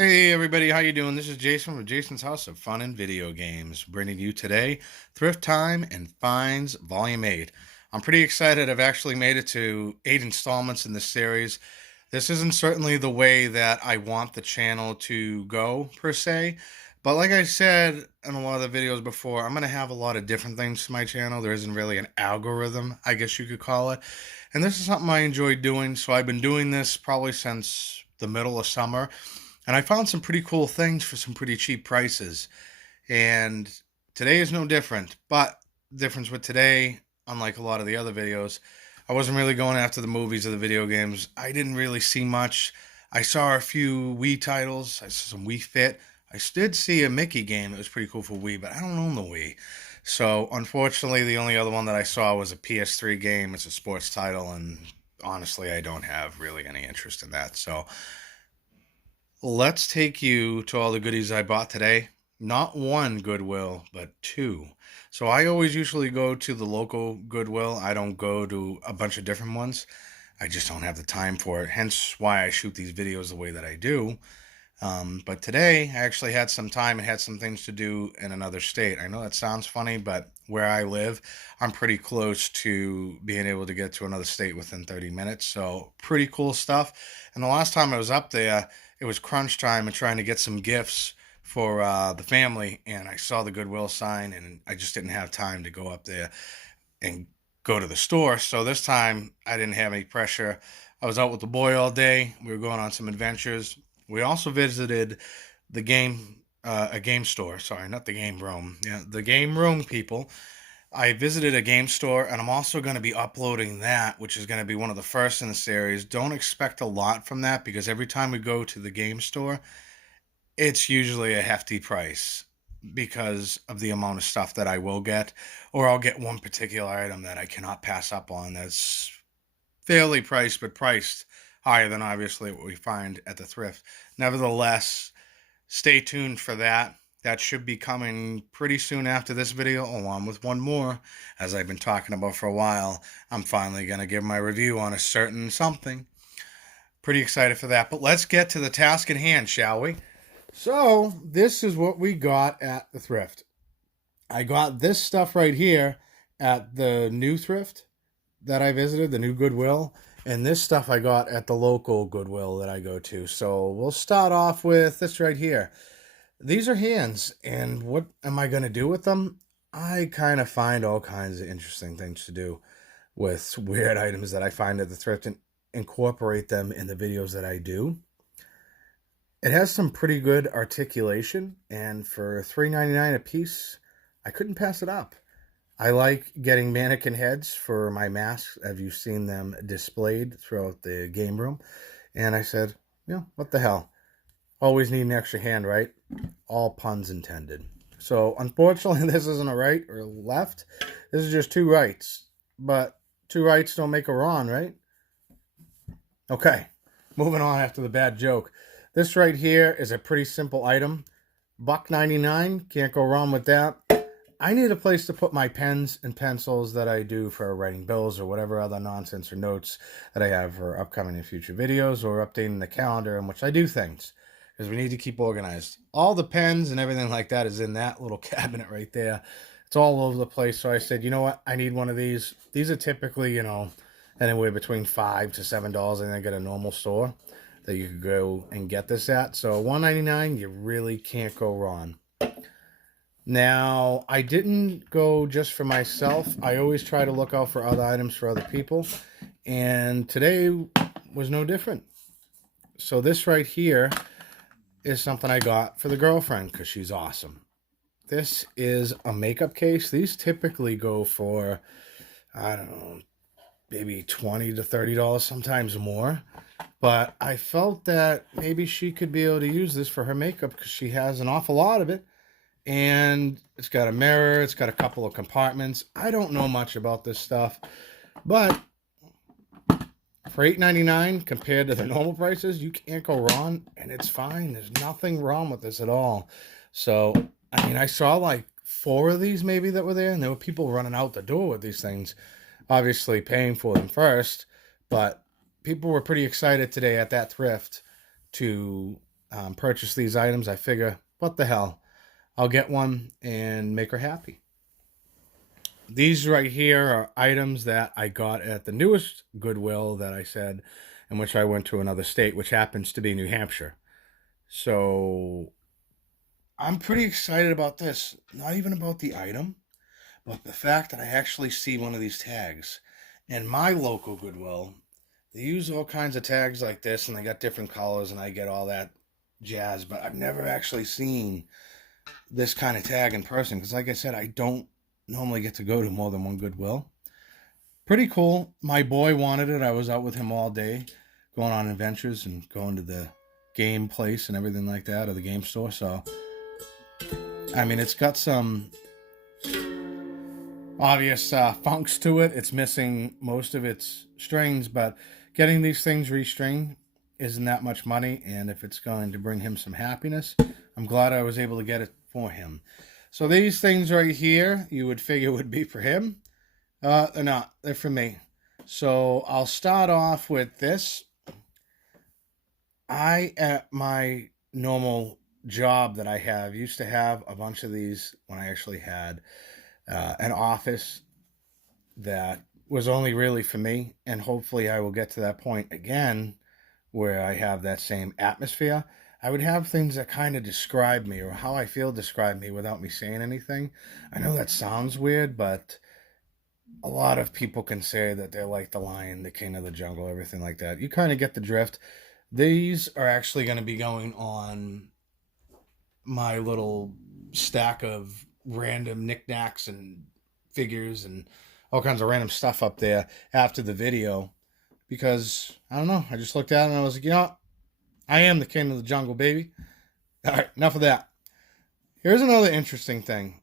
Hey everybody, how you doing? This is Jason from Jason's House of Fun and Video Games, bringing you today Thrift Time and Finds Volume 8. I'm pretty excited. I've actually made it to 8 installments in this series. This isn't certainly the way that I want the channel to go, per se, but like I said in a lot of the videos before, I'm going to have a lot of different things to my channel. There isn't really an algorithm, I guess you could call it, and this is something I enjoy doing, so I've been doing this probably since the middle of summer. And I found some pretty cool things for some pretty cheap prices. And today is no different. But the difference with today, unlike a lot of the other videos, I wasn't really going after the movies or the video games. I didn't really see much. I saw a few Wii titles. I saw some Wii Fit. I did see a Mickey game. It was pretty cool for Wii, but I don't own the Wii. So unfortunately, the only other one that I saw was a PS3 game. It's a sports title, and honestly, I don't have really any interest in that. So let's take you to all the goodies I bought today. Not one Goodwill, but two. So I always usually go to the local Goodwill. I don't go to a bunch of different ones. I just don't have the time for it. Hence why I shoot these videos the way that I do. But today I actually had some time and had some things to do in another state. I know that sounds funny, but where I live, I'm pretty close to being able to get to another state within 30 minutes. So pretty cool stuff. And the last time I was up there, it was crunch time and trying to get some gifts for the family. And I saw the Goodwill sign and I just didn't have time to go up there and go to the store. So this time I didn't have any pressure. I was out with the boy all day. We were going on some adventures. We also visited the a game store. Sorry, not the game room. Yeah, the game room people. I visited a game store, and I'm also going to be uploading that, which is going to be one of the first in the series. Don't expect a lot from that because every time we go to the game store, it's usually a hefty price because of the amount of stuff that I will get, or I'll get one particular item that I cannot pass up on that's fairly priced, but priced higher than obviously what we find at the thrift. Nevertheless, stay tuned for that. That should be coming pretty soon after this video, along with one more. As I've been talking about for a while, I'm finally going to give my review on a certain something. Pretty excited for that. But let's get to the task at hand, shall we? So, this is what we got at the thrift. I got this stuff right here at the new thrift that I visited, the new Goodwill. And this stuff I got at the local Goodwill that I go to. So we'll start off with this right here. These are hands, and what am I going to do with them? I kind of find all kinds of interesting things to do with weird items that I find at the thrift and incorporate them in the videos that I do. It has some pretty good articulation, and for $3.99 a piece, I couldn't pass it up. I like getting mannequin heads for my masks. Have you seen them displayed throughout the game room? And I said, what the hell? Always need an extra hand, right? All puns intended. So, unfortunately, this isn't a right or left. This is just two rights. But two rights don't make a wrong, right? Okay, moving on after the bad joke. This right here is a pretty simple item. $1.99, can't go wrong with that. I need a place to put my pens and pencils that I do for writing bills or whatever other nonsense or notes that I have for upcoming and future videos or updating the calendar in which I do things, because we need to keep organized. All the pens and everything like that is in that little cabinet right there. It's all over the place. So I said, you know what? I need one of these. These are typically, anywhere between $5 to $7. I think at a normal store that you could go and get this at. So $1.99, you really can't go wrong. Now, I didn't go just for myself. I always try to look out for other items for other people. And today was no different. So this right here is something I got for the girlfriend because she's awesome. This is a makeup case. These typically go for, I don't know, maybe $20 to $30, sometimes more. But I felt that maybe she could be able to use this for her makeup because she has an awful lot of it. And it's got a mirror. It's got a couple of compartments. I don't know much about this stuff. But for $8.99 compared to the normal prices, you can't go wrong. And it's fine. There's nothing wrong with this at all. So, I mean, I saw like 4 of these maybe that were there. And there were people running out the door with these things. Obviously paying for them first. But people were pretty excited today at that thrift to purchase these items, I figure, what the hell? I'll get one and make her happy. These right here are items that I got at the newest Goodwill that I said, in which I went to another state, which happens to be New Hampshire. So I'm pretty excited about this. Not even about the item, but the fact that I actually see one of these tags. In my local Goodwill, they use all kinds of tags like this, and they got different colors, and I get all that jazz. But I've never actually seen this kind of tag in person because, like I said, I don't normally get to go to more than one Goodwill. Pretty cool. My boy wanted it. I was out with him all day, going on adventures and going to the game place and everything like that, or the game store. So, I mean, it's got some obvious funks to it. It's missing most of its strings, but getting these things restringed isn't that much money. And if it's going to bring him some happiness, I'm glad I was able to get it for him. So these things right here, you would figure would be for him. They're not. They're for me. So I'll start off with this. I, at my normal job that I have, used to have a bunch of these when I actually had an office that was only really for me. And hopefully I will get to that point again where I have that same atmosphere. I would have things that kind of describe me or how I feel describe me without me saying anything. I know that sounds weird, but a lot of people can say that they're like the lion, the king of the jungle, everything like that. You kind of get the drift. These are actually going to be going on my little stack of random knickknacks and figures and all kinds of random stuff up there after the video because I don't know. I just looked at it and I was like, you know, I am the king of the jungle, baby. All right, enough of that. Here's another interesting thing.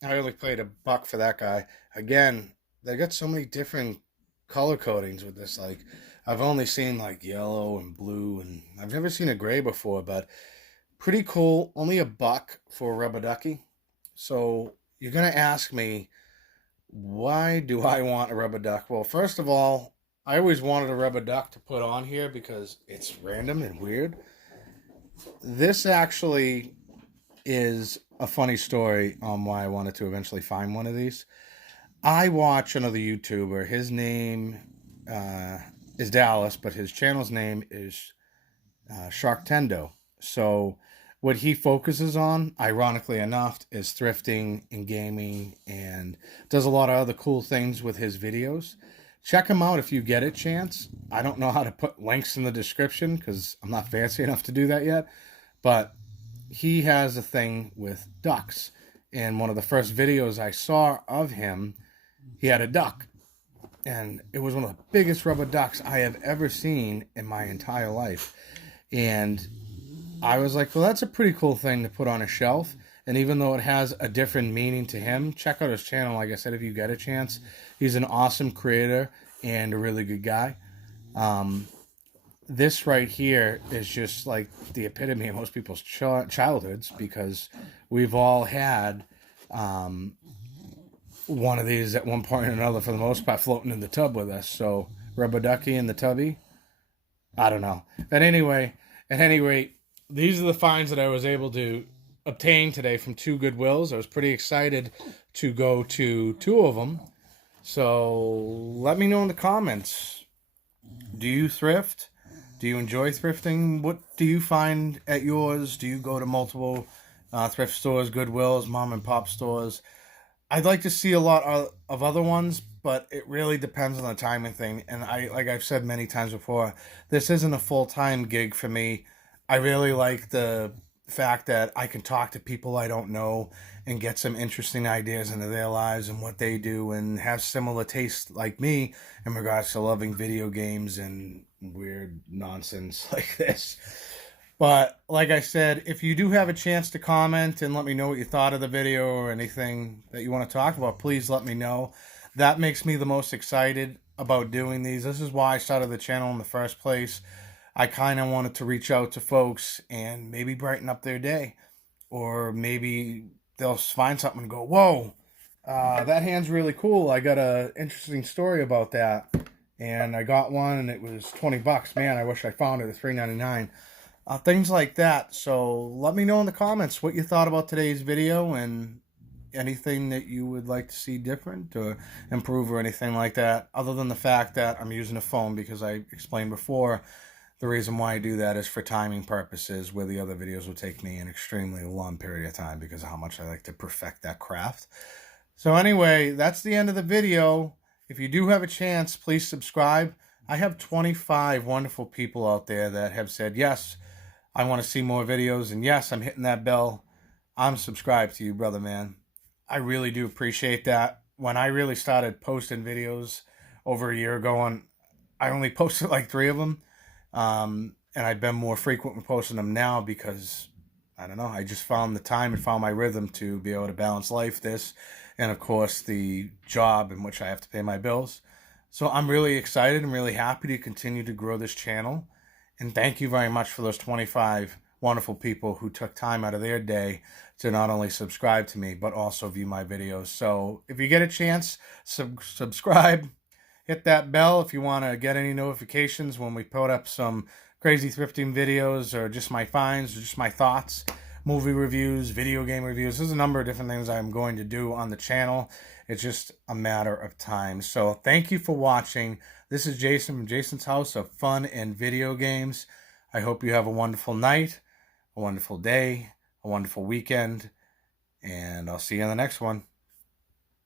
I really played $1 for that guy. Again, they got so many different color codings with this. Like, I've only seen like yellow and blue, and I've never seen a gray before, but pretty cool. Only $1 for a rubber ducky. So you're gonna ask me, why do I want a rubber duck? Well, first of all, I always wanted a rubber duck to put on here because it's random and weird. This actually is a funny story on why I wanted to eventually find one of these. I watch another YouTuber. His name is Dallas, but his channel's name is Shark Tendo. So what he focuses on, ironically enough, is thrifting and gaming and does a lot of other cool things with his videos. Check him out if you get a chance. I don't know how to put links in the description because I'm not fancy enough to do that yet. But he has a thing with ducks. And one of the first videos I saw of him, he had a duck. And it was one of the biggest rubber ducks I have ever seen in my entire life. And I was like, well, that's a pretty cool thing to put on a shelf. And even though it has a different meaning to him, check out his channel. Like I said, if you get a chance, he's an awesome creator and a really good guy. This right here is just like the epitome of most people's childhoods because we've all had one of these at one point or another for the most part floating in the tub with us. So rubber ducky in the tubby, I don't know. But anyway, at any rate, these are the finds that I was able to obtain today from 2 Goodwills. I was pretty excited to go to 2 of them. So let me know in the comments. Do you thrift? Do you enjoy thrifting? What do you find at yours? Do you go to multiple thrift stores, Goodwills, mom and pop stores? I'd like to see a lot of other ones, but it really depends on the timing thing. And like I've said many times before, this isn't a full-time gig for me. I really like the fact that I can talk to people I don't know and get some interesting ideas into their lives and what they do and have similar tastes like me in regards to loving video games and weird nonsense like this. But like I said, if you do have a chance to comment and let me know what you thought of the video or anything that you want to talk about, please let me know. That makes me the most excited about doing these. This is why I started the channel in the first place. I kind of wanted to reach out to folks and maybe brighten up their day. Or maybe they'll find something and go, whoa, that hand's really cool. I got an interesting story about that. And I got one and it was $20. Man, I wish I found it at $3.99. things like that. So let me know in the comments what you thought about today's video and anything that you would like to see different or improve or anything like that, other than the fact that I'm using a phone because I explained before the reason why I do that is for timing purposes, where the other videos will take me an extremely long period of time because of how much I like to perfect that craft. So anyway, that's the end of the video. If you do have a chance, please subscribe. I have 25 wonderful people out there that have said, yes, I want to see more videos, and yes, I'm hitting that bell. I'm subscribed to you, brother, man. I really do appreciate that. When I really started posting videos over a year ago, I only posted like 3 of them. And I've been more frequent with posting them now because, I don't know, I just found the time and found my rhythm to be able to balance life, this, and of course the job in which I have to pay my bills. So I'm really excited and really happy to continue to grow this channel. And thank you very much for those 25 wonderful people who took time out of their day to not only subscribe to me, but also view my videos. So if you get a chance, subscribe, hit that bell if you want to get any notifications when we put up some crazy thrifting videos or just my finds or just my thoughts, movie reviews, video game reviews. There's a number of different things I'm going to do on the channel. It's just a matter of time. So thank you for watching. This is Jason from Jason's House of Fun and Video Games. I hope you have a wonderful night, a wonderful day, a wonderful weekend, and I'll see you in the next one.